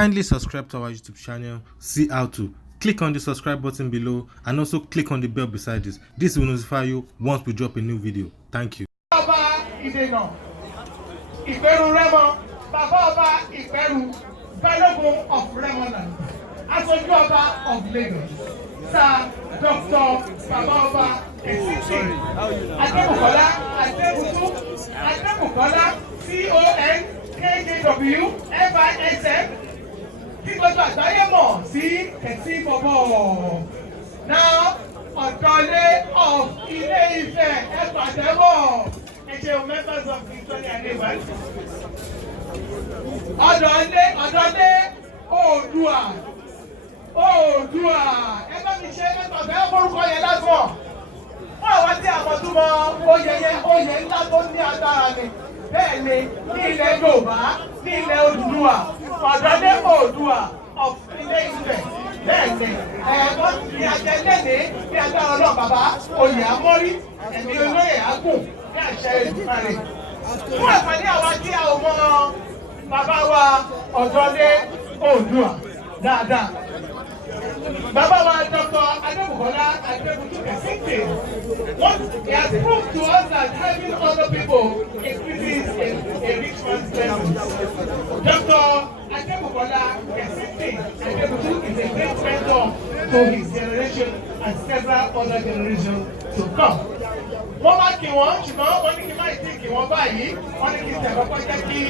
Kindly subscribe to our YouTube channel, see how to. Click on the subscribe button below and also click on the bell beside this. This will notify you once we drop a new video. Thank you. Baba Ijebu and Baba Ijebu of Remoland, Asoju Oba of Lagos, Sir Dr. Baba Ijebu Aregbesola, CONKJW tí gbogbo àgbáyé mọ̀ sí kẹ̀sí bọ̀bọ̀. Now, Ọ̀dọ́lé of Ilé Ifẹ̀ ẹ pàtẹ́wọ̀. Ẹ ṣe members of Victoria Neighbors. Ọ̀dọ́lé Oòduà. Ẹ bá mi ṣe ẹ pàtẹ́wọ̀ forúkọ yẹn lásán. Fún àwọn tí a mọ̀ túmọ̀ oyè ńlá tó ní agbára ni. Bẹ́ẹ̀ ni ní ilẹ̀ Yorùbá, ní ilẹ̀ Oòduà, Ọ̀dọ́lé Oòduà of Ilé Ifẹ̀. Bẹ́ẹ̀ ni ẹ̀ẹ́dọ́ ní ajẹ́lẹ́ni ní agbára Ọlọ́run bàbá oyè amọ́rí ẹ̀mí olóyè agùn ní àṣẹ Èdùmàrè. Fún àǹfààní àwa tí a ò mọ bàbá wa Ọ̀dọ́lé Oòduà dáadáa. Baba wa Dr. Aregbesola he has proved to us that helping other people increases a rich man's blessings. Dr. Aregbesola is a great mentor to his generation and several other generations to come. Wọ́n máa kí wọ́n ṣùgbọ́n wọ́n ní kí máa tí kí wọ́n báyìí wọ́n ní kí tẹ̀kọ́kọ́ jẹ́ kí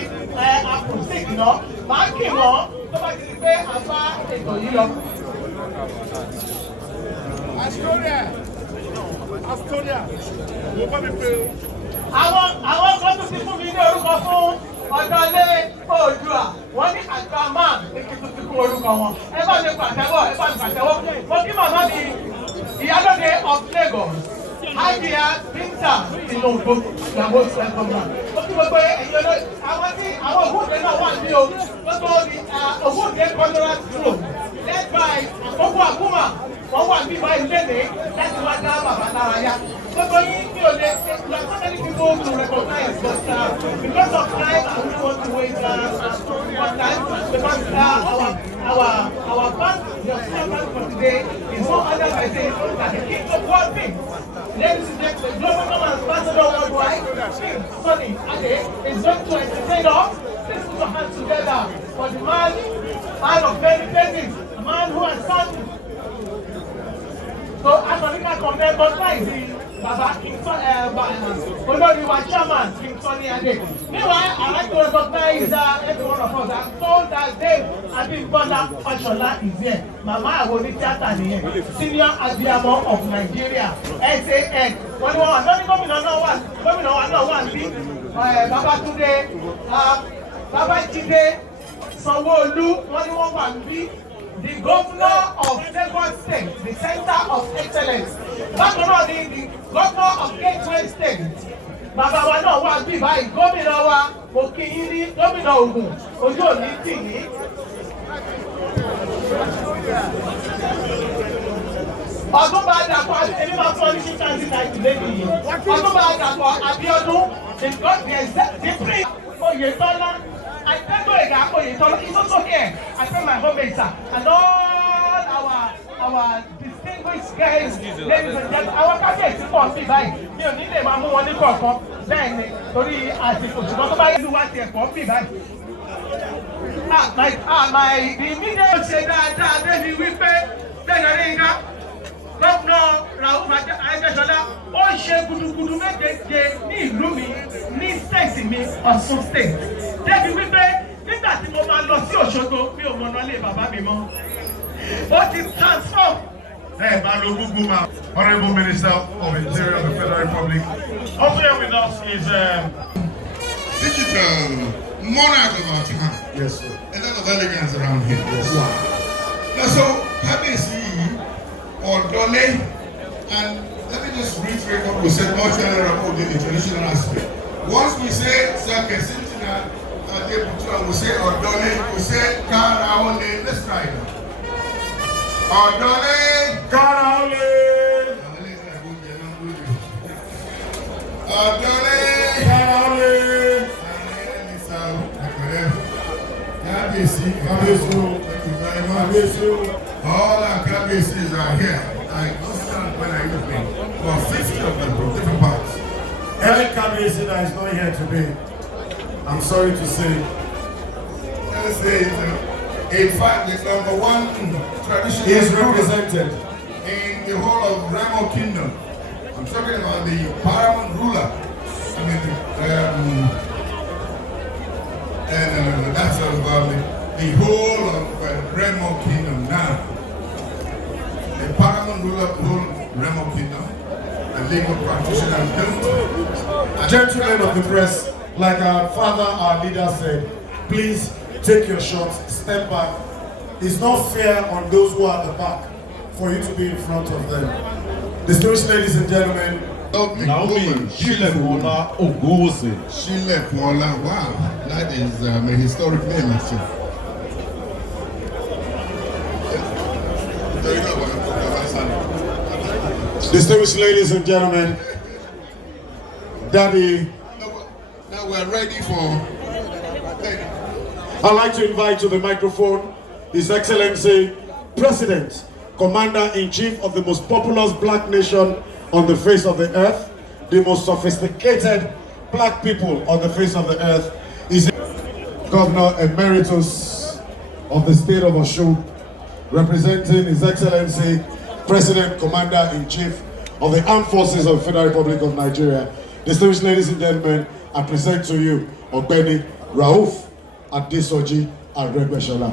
àpòsík náà máa kí wọ́n tó bá ti di pé a bá ètò yìí lọ. Astoria. Àwọn kan tún ti fún mi ní orúkọ fún Ọ̀dọ́lé Oòduà. Wọ́n ní àgbà máa ní kí tún ti fún orúkọ wọn. Ẹ bá mi pàtẹ́wọ́. Mo kí màmá mi Ìyálóde of Lagos. Hajiya Binta Tinubu ìyàwó ìṣẹ́gbọ̀nà. Ó kí gbogbo ẹ̀yin olóyè. Àwọn ògúnde náà wà ní o. Gbogbo ògúnde cultural school led by Àkókò Àkúmà. Wọ́n wà ní ìwà ìlédè láti wá dá bàbá lára yá. Gbogbo yín ní òde like so many people to recognize but because of time I don't want to waste more time because our bank, the official bank for today is no other person than the king of world things. Ladies and gentlemen, global ambassador worldwide, King Sunny Ade is going to entertain us. Let's put our hands together for the man of many faces, a man who has done. So Africa compare contracting Baba King Olori wa chairman King Sunny Ade. Meanwhile, I like to recognize every one of us. I'm told that Dave Abimbola Fashola is here. Mama Awoni Theatre nìyẹn, Senior Abiyamo of Nigeria, SAN. Wọ́n ní wọ́n wà lórí gómìnà wa náà wà níbí. Babatunde, Babajide, Sanwó-Olú, wọ́n ní wọ́n wà níbí. The governor of Lagos State, the center of excellence. Bákan náà ni the governor of Gateway State. Bàbá wa náà wà bí báyìí, gómìnà wa, mo kí yín ní gómìnà Ògùn, ojú òní tì ní. Ọdúnba Dàpọ̀ èmi máa fọ́ ní ṣíṣáǹtì Nàìjíríà yìí. Ọdúnba Dàpọ̀ Abíọ́dún, the prince Oyètọ́lá. I thank God that it's also here. I pay my homage, sir, and all our distinguished guys, ladies and gentlemen. Our cabinet is for me, báyìí. Mi ò ní lè máa mú wọn ní kọ̀ọ̀kan. Bẹ́ẹ̀ ni, torí àsìkò ṣùgbọ́n tó bá yẹ kí wá tiẹ̀ pọ̀ mí báyìí. The immediate ṣe dáadáa débi wípé bẹ́ẹ̀ ni ká Gọ́vnà Aregbesola ó ṣe gudugudu méjèèjì ní ìlú mi ní state mi Ọ̀ṣun state. Débi wípé nígbà tí mo máa lọ sí Òṣogbo mi ò mọ̀nà lé bàbá mi mọ́. Ó ti transform. Honorable Minister of Interior of the Federal Republic. Also here with us is digital monarch of our time. yes, sir. A lot of elegance around here. Yes. Wow. Now, so Kábíyèsí Ọ̀dọ́lé, and let me just reiterate what we said much earlier about the traditional aspect. Once we say Sakesintina Adebutu, we say Ọ̀dọ́lé, we say Karaole. Let's try it. Ọ̀dọ́lé, Karaole. Ọ̀dọ́lé, Karaole. Kabesi. Thank you very much. All our Kabesis are here. I understand when I evening. About 50 of them from different parts. Any Kabesi that is not here today, I'm sorry to say. Let's say in fact, the number one traditional Is represented in the whole of Remo Kingdom. I'm talking about the paramount ruler. I mean, that's the whole of Remo Kingdom now. The paramount ruler of the whole Remo Kingdom, a legal practitioner. Gentlemen of the press, like our father, our leader said, please take your shots, step back. It's not fair on those who are at the back for you to be in front of them. Distinguished ladies and gentlemen, Naomi, Shilepola Ogoze. Shilepola, wow, that is a historic name actually. distinguished ladies and gentlemen, Daddy, Now we're ready for. I'd like to invite to the microphone His Excellency, President, Commander-in-Chief of the most populous black nation on the face of the earth, the most sophisticated black people on the face of the earth, is Governor Emeritus of the state of Osun, representing His Excellency, President, Commander-in-Chief of the Armed Forces of the Federal Republic of Nigeria. Distinguished ladies and gentlemen, I present to you Ogbeni Rauf Adesoji Aregbesola.